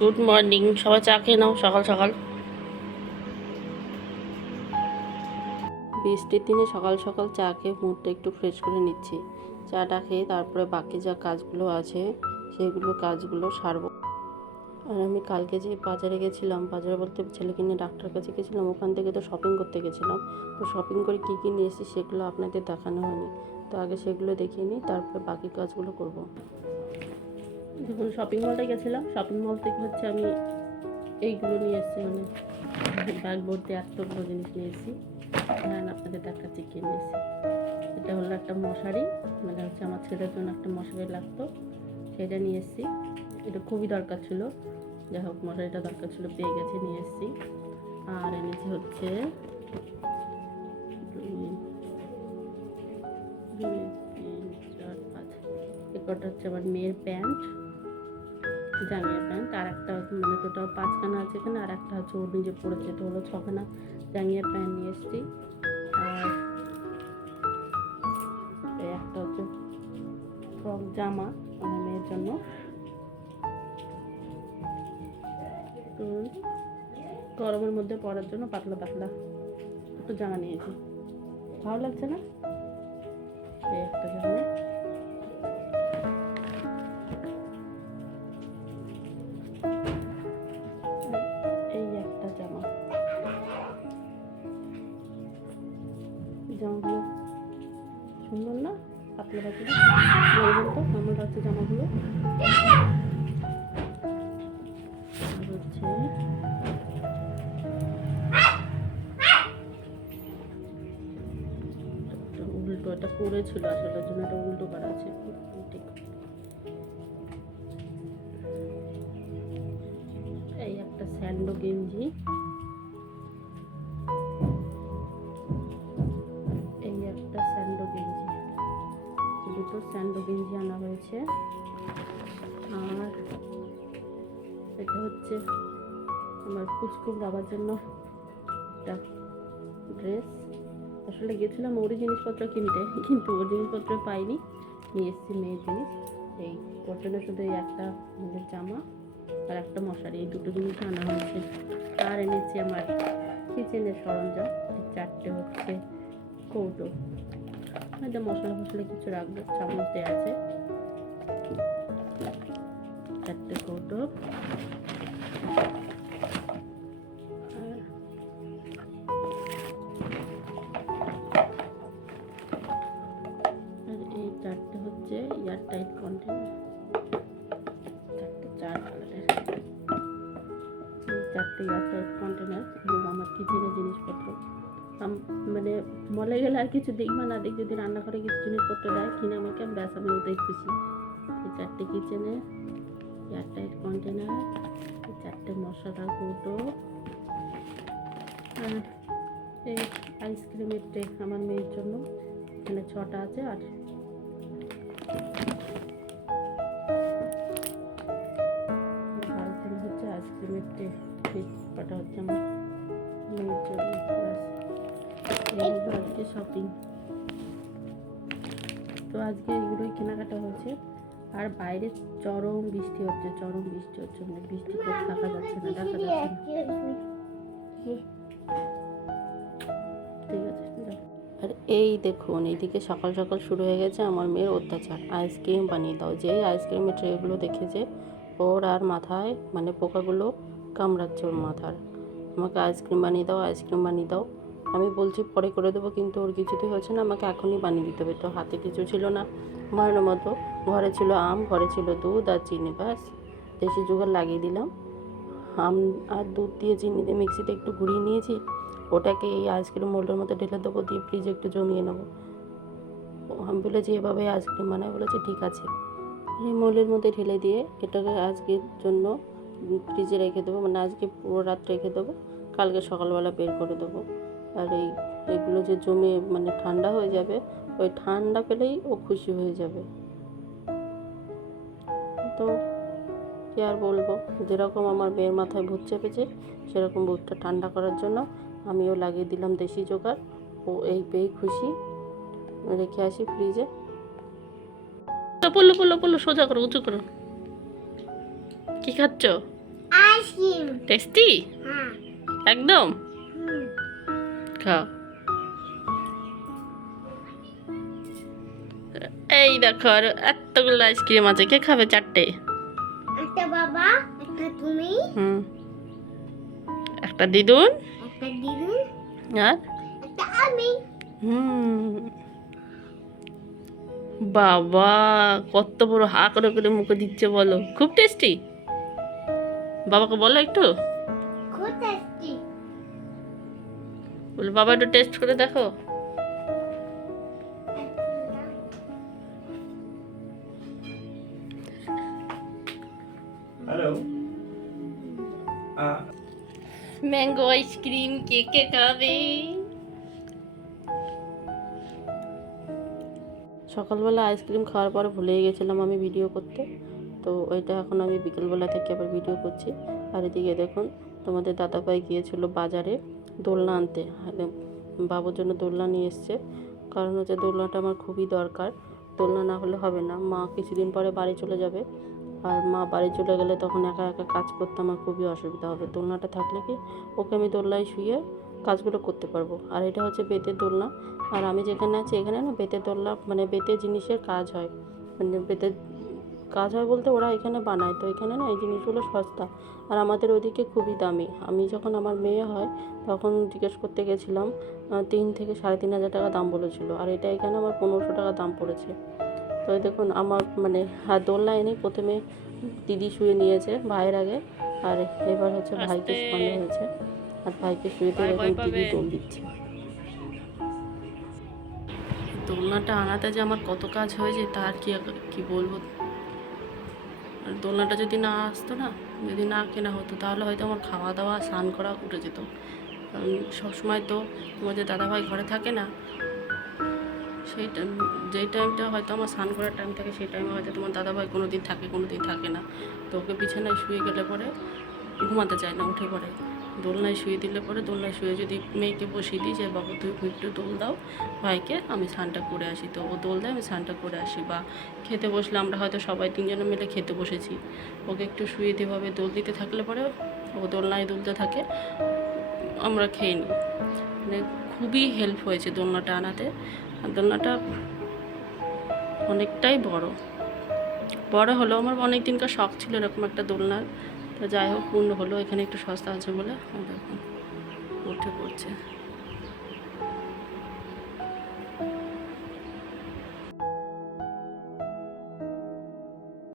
Good morning সবাই চা খেয়ে নাও, সকাল সকাল। বৃষ্টির দিনে সকাল সকাল চা খেয়ে মুডটা একটু ফ্রেশ করে নিচ্ছি। চাটা খেয়ে তারপরে বাকি যা কাজগুলো আছে, সেগুলো কাজগুলো সারবো। আর আমি কালকে যে বাজারে গেছিলাম, বাজারে বলতে ছেলেকে নিয়ে ডাক্তার কাছে গেছিলাম, ওখান থেকে তো শপিং করতে গেছিলাম। তো শপিং করে কী কী নিয়ে এসেছি সেগুলো আপনাদের দেখানো হয়নি। তো আগে সেগুলো দেখিয়ে নিই, তারপরে বাকি কাজগুলো করব। যখন শপিং মলটা গেছিলাম শপিং মল থেকে হচ্ছে আমি এইগুলো নিয়ে এসেছি মানে ব্যাগ ভর্তি এতগুলো জিনিস নিয়ে এসেছি। হ্যাঁ আপনাদের দেখাচ্ছি কিনে নিয়ে এসেছি। এটা হলো একটা মশারি মানে হচ্ছে আমার ছেলের জন্য একটা মশারি লাগতো সেটা নিয়ে এসেছি। এটা খুবই দরকার ছিল। যাই হোক, মশারিটা দরকার ছিল, পেয়ে গেছে, নিয়ে এসেছি। আর এনেছি হচ্ছে একটা হচ্ছে আমার মেয়ের প্যান্ট জাঙ্গিয়া প্যান্ট আর একটা মানে টোটাল পাঁচখানা আছে এখানে, আর একটা হচ্ছে ওর নিজে পড়েছে তো হলো, ছখানা জাঙ্গিয়া প্যান্ট নিয়ে এসেছি। আর একটা হচ্ছে ফ্রক জামা আমার মেয়ের জন্য। তো গরমের মধ্যে পরার জন্য পাতলা পাতলা একটু জামা নিয়েছি। ভালো লাগছে না? এই একটা জামা। পাতলা পাতলা বলবেন কেমন লাগছে জামাগুলো। হচ্ছে উল্টো, এটা পড়েছিল আসলে জন্য এটা উল্টো করা আছে। এই একটা স্যান্ডো গেঞ্জি। স্যান্ডো গেঞ্জি আনা হয়েছে। আর এটা হচ্ছে আমার পুচকু বাবার জন্য একটা ড্রেস। আসলে গেছিলাম ওরই জিনিসপত্র কিনতে, কিন্তু ওর জিনিসপত্র পাইনি। নিয়ে এসেছি মেয়ের জিনিস। এই ওর জন্য শুধু এই একটা মেয়ের জামা আর একটা মশারি, এই দুটো জিনিস আনা হয়েছে। আর এনেছি আমার কিচেনের সরঞ্জাম। চারটে হচ্ছে কৌটো। হয়তো মশলা ফসলা কিছু রাখব, চামচ দেওয়া আছে। চারটে কৌটো। এই চারটে হচ্ছে এয়ার টাইট কন্টেনার। চারটে চার কালারের। চারটে এয়ার টাইট কন্টেনার এবং আমার কিচেনের জিনিসপত্র। মানে মলে গেলে আর কিছু দেখবা না দেখ যদি রান্নাঘরে কিছু জিনিসপত্র দেয়, কিনে আমাকে ব্যাস, আমি ওটাই খুশি। এই চারটে কিচেনে এয়ারটাইট কন্টেনার এই চারটে মশলা কৌটো এই আইসক্রিমের ট্রে আমার মেয়ের জন্য। এখানে ছটা আছে, আর হচ্ছে আইসক্রিমের ট্রে কটা হচ্ছে আমার এই আজকে শপিং তো আজকে এগুলোই কেনাকাটা হয়েছে। আর বাইরে চরম বৃষ্টি হচ্ছে চরম বৃষ্টি হচ্ছে মানে বৃষ্টিতে থাকা যাচ্ছে না দেখা যাচ্ছে ঠিক আছে আর এই দেখুন এইদিকে সকাল সকাল শুরু হয়ে গেছে আমার মেয়ের অত্যাচার। আইসক্রিম বানিয়ে দাও। যেই আইসক্রিমের ট্রেগুলো দেখেছে ওর আর মাথায় মানে পোকাগুলো কামড়াচ্ছে ওর মাথার। আমাকে আইসক্রিম বানিয়ে দাও আইসক্রিম বানিয়ে দাও। আমি বলছি, পরে করে দেবো, কিন্তু ওর কিছুতেই হচ্ছে না, আমাকে এখনই বানিয়ে দিতে হবে। তো হাতে কিছু ছিল না। বানানোর মতো ঘরে ছিল আম, ঘরে ছিল দুধ আর চিনি, ব্যাস। দেশি জোগাড় লাগিয়ে দিলাম। আম আর দুধ দিয়ে চিনি দিয়ে মিক্সিতে একটু ঘুরিয়ে নিয়েছি। ওটাকে এই আইসক্রিম মোল্ডের মধ্যে ঢেলে দেবো, দিয়ে ফ্রিজে একটু জমিয়ে নেব। আমি বলেছি, এভাবে আইসক্রিম বানাই? বলেছে, ঠিক আছে। এই মোল্ডের মধ্যে ঢেলে দিয়ে এটাকে আজকের জন্য ফ্রিজে রেখে দেবো মানে আজকে পুরো রাত রেখে দেবো। কালকে সকালবেলা বের করে দেবো। আর এই এগুলো যে জমে মানে ঠান্ডা হয়ে যাবে ওই ঠান্ডা পেলেই ও খুশি হয়ে যাবে। তো কী আর বলব? যেরকম আমার মেয়ের মাথায় ভূত চেপেছে সেরকম ভূতটা ঠান্ডা করার জন্য আমিও লাগিয়ে দিলাম দেশি জোগাড়। ও এই পেয়েই খুশি। রেখে আসি ফ্রিজে। পড়ল পড়ল পড়ল সোজা করো উঁচু করো। কি খাচ্ছ? Ice cream tasty? হ্যাঁ। একদম? খাও এই দেখো আর এতগুলো আইসক্রিম আছে। কে খাবে চারটে? একটা বাবা একটা তুমি। হুম। একটা দিদুন। একটা দিদু আর? একটা আমি। হুম। বাবা কত বড় হা করে করে মুখে দিচ্ছে বলো। খুব টেস্টি বাবাকে বলো একটু। খুব টেস্টি বলে বাবা একটু টেস্ট করে দেখো। হ্যালো ম্যাঙ্গো আইসক্রিম কে কে খাবে। সকালবেলা আইসক্রিম খাওয়ার পর ভুলেই গেছিলাম আমি ভিডিও করতে। তো ওইটা এখন আমি বিকেলবেলা থেকে আবার ভিডিও করছি। আর এদিকে দেখুন তোমাদের দাদাভাই গিয়েছিল বাজারে। দোলনা আনতে। আর বাবুর জন্য দোলনা নিয়ে এসছে। কারণ হচ্ছে দোলনাটা আমার খুবই দরকার। দোলনা না হলে হবে না। মা কিছুদিন পরে বাড়ি চলে যাবে। আর মা বাড়ি চলে গেলে তখন একা একা কাজ করতে আমার খুবই অসুবিধা হবে। দোলনাটা থাকলে কি ওকে আমি দোলনায় শুয়ে কাজগুলো করতে পারব। আর এটা হচ্ছে বেতের দোলনা। আর আমি যেখানে আছি এখানে না বেতের দোলনা মানে বেতের জিনিসের কাজ হয়। মানে বেতের কাজ হয় বলতে ওরা এখানে বানায়। তো এখানে না এই জিনিসগুলো সস্তা। আর আমাদের ওদিকে খুবই দামি। আমি যখন আমার মেয়ে হয় তখন জিজ্ঞেস করতে গেছিলাম তিন থেকে সাড়ে তিন হাজার টাকা দাম বলেছিল। আর এটা এখানে আমার পনেরোশো টাকা দাম পড়েছে। তো দেখুন আমার মানে হাত দোলনা এনে প্রথমে দিদি শুয়ে নিয়েছে ভাইয়ের আগে। আর এবার হচ্ছে ভাইকে শোয়ানো হয়েছে। আর ভাইকে শুয়ে দিয়ে এখন দিদি দোল দিচ্ছে। দোলনাটা আনাতে যে আমার কত কাজ হয়েছে তার কি কি বলব? দোলনাটা যদি না আসতো না, যদি না কেনা হতো, তাহলে হয়তো আমার খাওয়া দাওয়া স্নান করা উঠে যেত। কারণ সবসময় তো তোমাদের দাদাভাই ঘরে থাকে না, সেই যেই টাইমটা হয়তো আমার স্নান করার টাইম থাকে, সেই টাইমে হয়তো তোমার দাদাভাই কোনো দিন থাকে কোনো দিন থাকে না। তো ওকে পিছনে শুয়ে গেলে পরে ঘুমাতে চায় না, উঠে পড়ে। দোলনায় শুয়ে দিলে পরে দোলনায় শুয়ে যদি মেয়েকে বসিয়ে দিই যে, বাবু তুই একটু দোল দাও। ভাইকে আমি স্নানটা করে আসি। তো ও দোল দেয়, আমি স্নানটা করে আসি। বা খেতে বসলে আমরা হয়তো সবাই তিনজনে মিলে খেতে বসেছি। ওকে একটু শুয়ে দেভাবে দোল দিতে থাকলে পরে ও দোলনায় দুলতে থাকে, আমরা খেয়ে নিই। মানে খুবই হেল্প হয়েছে দোলনাটা আনাতে। আর দোলনাটা অনেকটাই বড়। বড় হলো আমার অনেক দিনকার শখ ছিল এরকম একটা দোলনার। তো যাই হোক পূর্ণ হলো। এখানে একটু সস্তা আছে বলে দেখুন উঠে পড়ছে।